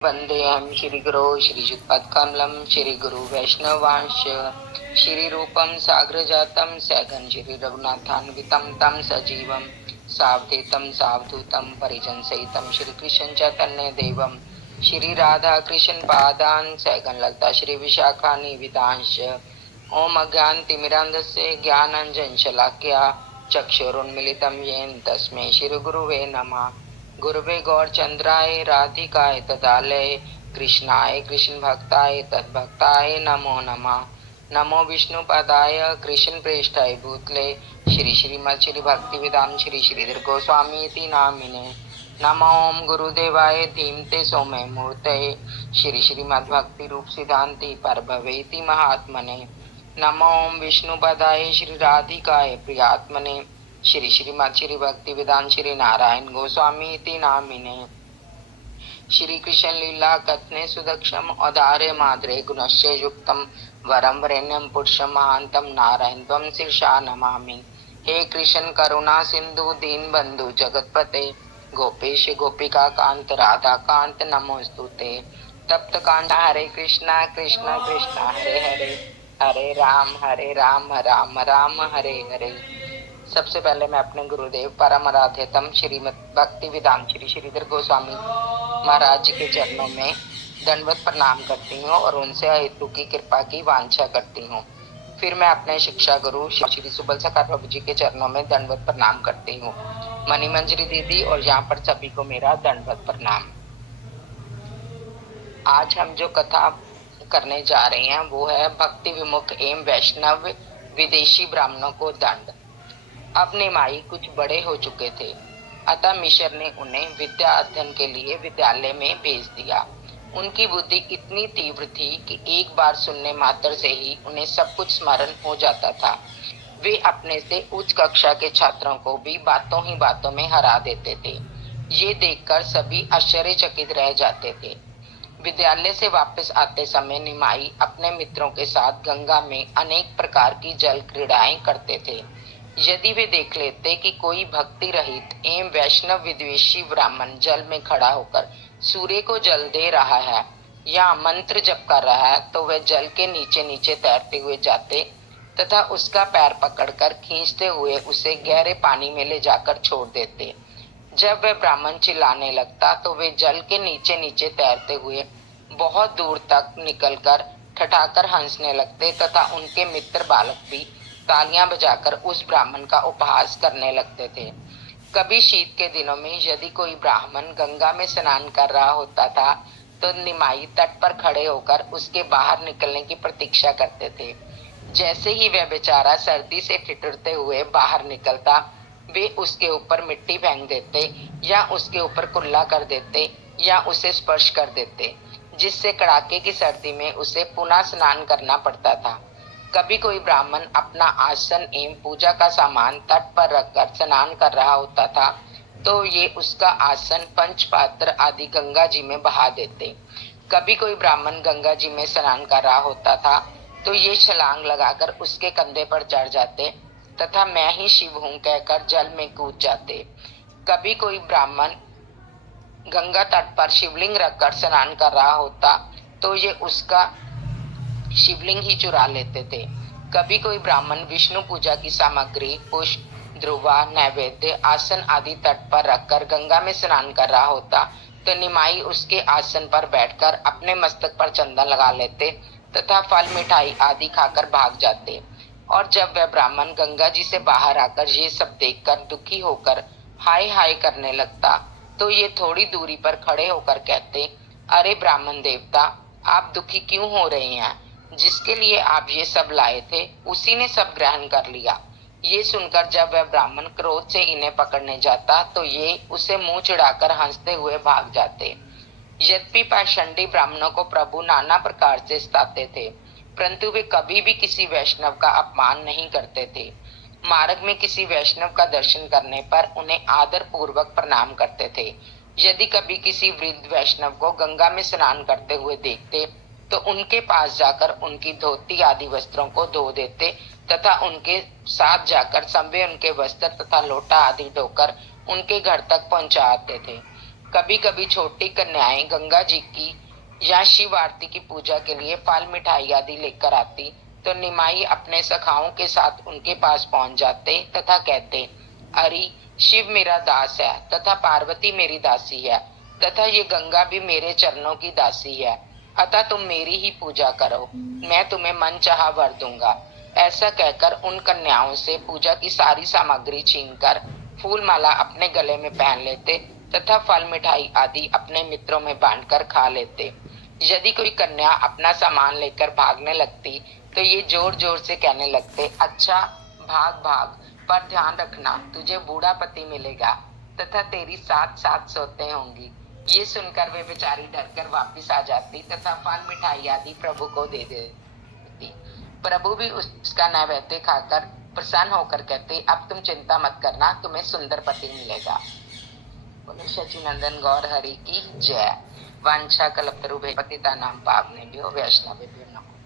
वंदेऽहं श्रीगुरो श्रीयुतपत्कमलं श्रीगुरुवैष्णवांश्च श्रीरूपं साग्रजातं सैघं श्रीरघुनाथान्वितं तं सजीवं सावधूतं सावधूतं परिजनसहितं श्रीकृष्णचैतन्यदेवं श्रीराधाकृष्णपादान् सैघं ललिता श्रीविशाखान्वितांश्च ॐ अज्ञानतिमिरान्धस्य ज्ञानाञ्जनशलाकया चक्षुरुन्मिलितं येन तस्मै श्रीगुरुवे नमः। गुरुवे गौरचंद्राय राधिकाय तदालय कृष्णाय कृष्ण भक्ताय तद्भक्ताय नमो नमः। नमो विष्णुपदाय कृष्ण प्रेष्ठाय भूतले श्री श्रीमद् श्री भक्ति वेदांत श्री श्रीधर गोस्वामी नामिने। नमो ओम गुरुदेवाय धीमते सौम्य मूर्तये श्री श्रीमद् भक्ति रूप सिद्धांति परभवेति महात्मने। नमो ओम विष्णुपदाय श्री राधिकाय प्रियात्मने श्री श्रीमद् श्री भक्ति वेदांत श्री नारायण गोस्वामी नामिने। श्री कृष्ण लीला कथने सुदक्षम औदार्य माद्रे गुणस्य युक्तम वरम वरेण्यम पुरुषम महांतम नारायण त्वं शीर्षा नमामि। हे कृष्ण करुणा सिंधु दीन बंधु जगतपते गोपेश गोपिका कांत राधा कांत नमोस्तुते। तप्त कांत हरे कृष्णा कृष्णा कृष्णा हरे हरे हरे राम राम राम हरे हरे। सबसे पहले मैं अपने गुरुदेव परम आराध्यतम श्रीमद् भक्ति वेदांत श्री श्रीधर गोस्वामी महाराज जी के चरणों में दंडवत प्रणाम करती हूँ और उनसे हेतु की कृपा की वांछा करती हूँ। फिर मैं अपने शिक्षा गुरु श्री सुबल सकार प्रभु जी के चरणों में दंडवत प्रणाम करती हूँ। मणिमंजरी दीदी और यहाँ पर सभी को मेरा दंडवत प्रणाम। आज हम जो कथा करने जा रहे हैं वो है भक्ति विमुख एवं वैष्णव विदेशी ब्राह्मणों को दंड। अब निमाई कुछ बड़े हो चुके थे, अतः मिश्र ने उन्हें विद्या अध्ययन के लिए विद्यालय में भेज दिया। उनकी बुद्धि इतनी तीव्र थी कि एक बार सुनने मात्र से ही उन्हें सब कुछ स्मरण हो जाता था। वे अपने से उच्च कक्षा के छात्रों को भी बातों ही बातों में हरा देते थे। ये देखकर सभी आश्चर्यचकित रह जाते थे। विद्यालय से वापस आते समय निमाई अपने मित्रों के साथ गंगा में अनेक प्रकार की जल क्रीड़ाएं करते थे। यदि वे देख लेते कि कोई भक्ति रहित एवं वैष्णव विद्वेषी ब्राह्मण जल में खड़ा होकर सूर्य को जल दे रहा है या मंत्र जप कर रहा है तो वे जल के नीचे नीचे तैरते हुए जाते तथा उसका पैर पकड़कर खींचते हुए उसे गहरे पानी में ले जाकर छोड़ देते। जब वह ब्राह्मण चिल्लाने लगता तो वे जल के नीचे नीचे तैरते हुए बहुत दूर तक निकलकर ठठाकर हंसने लगते तथा उनके मित्र बालक भी तालियां बजाकर उस ब्राह्मण का उपहास करने लगते थे। कभी शीत के दिनों में यदि कोई ब्राह्मण गंगा में स्नान कर रहा होता था तो निमाई तट पर खड़े होकर उसके बाहर निकलने की प्रतीक्षा करते थे। जैसे ही वह बेचारा सर्दी से ठिठुरते हुए बाहर निकलता वे उसके ऊपर मिट्टी फेंक देते या उसके ऊपर कुल्ला कर देते या उसे स्पर्श कर देते, जिससे कड़ाके की सर्दी में उसे पुनः स्नान करना पड़ता था। कभी कोई ब्राह्मण अपना आसन एवं पूजा का सामान तट पर रखकर स्नान कर रहा होता था तो ये उसका आसन पंचपात्र आदि गंगा जी में बहा देते। कभी कोई ब्राह्मण गंगा जी में स्नान कर रहा होता था तो ये छलांग लगाकर उसके कंधे पर चढ़ जाते तथा मैं ही शिव हूं कहकर जल में कूद जाते। कभी कोई ब्राह्मण गंगा तट पर शिवलिंग रखकर स्नान कर रहा होता तो ये उसका शिवलिंग ही चुरा लेते थे। कभी कोई ब्राह्मण विष्णु पूजा की सामग्री पुष्प ध्रुवा नैवेद्य आसन आदि तट पर रखकर गंगा में स्नान कर रहा होता तो निमाई उसके आसन पर बैठकर अपने मस्तक पर चंदन लगा लेते तथा फल मिठाई आदि खाकर भाग जाते। और जब वह ब्राह्मण गंगा जी से बाहर आकर ये सब देखकर दुखी होकर हाय हाय करने लगता तो ये थोड़ी दूरी पर खड़े होकर कहते, अरे ब्राह्मण देवता, आप दुखी क्यों हो रहे हैं? जिसके लिए आप ये सब लाए थे उसी ने सब ग्रहण कर लिया। ये सुनकर जब वह ब्राह्मण क्रोध से इन्हें पकड़ने जाता तो ये उसे मुंह चिढ़ाकर हंसते हुए भाग जाते। यद्यपि पाषंडी ब्राह्मणों को प्रभु नाना प्रकार से सताते थे, परंतु वे कभी भी किसी वैष्णव का अपमान नहीं करते थे। मार्ग में किसी वैष्णव का दर्शन करने पर उन्हें आदर पूर्वक प्रणाम करते थे। यदि कभी किसी वृद्ध वैष्णव को गंगा में स्नान करते हुए देखते तो उनके पास जाकर उनकी धोती आदि वस्त्रों को धो देते तथा उनके साथ जाकर संभे उनके वस्त्र तथा लोटा आदि धोकर उनके घर तक पहुंचा आते थे। कभी कभी छोटी कन्याएं गंगा जी की या शिव आरती की पूजा के लिए फल मिठाई आदि लेकर आती, तो निमाई अपने सखाओं के साथ उनके पास पहुंच जाते तथा कहते, अरे शिव मेरा दास है तथा पार्वती मेरी दासी है तथा ये गंगा भी मेरे चरणों की दासी है, अतः तुम मेरी ही पूजा करो, मैं तुम्हें मनचाहा वर दूंगा। ऐसा कहकर उन कन्याओं से पूजा की सारी सामग्री छीनकर फूल माला अपने गले में पहन लेते तथा फल मिठाई आदि अपने मित्रों में बांटकर खा लेते। यदि कोई कन्या अपना सामान लेकर भागने लगती तो ये जोर जोर से कहने लगते, अच्छा भाग भाग, पर ध्यान रखना तुझे बूढ़ा पति मिलेगा तथा तेरी साथ साथ सोते होंगी। ये सुनकर वे बेचारी डरकर वापिस आ जाती तथा फल मिठाई आदि प्रभु को दे देती। प्रभु भी उसका नैवेद्य खाकर प्रसन्न होकर कहते, अब तुम चिंता मत करना, तुम्हें सुंदर पति मिलेगा। बोलो सचिनंदन गौर हरि की जय। वांछा कल्पतरुभ्यश्च पतितानां पावनेभ्यो वैष्णवेभ्यो नमः।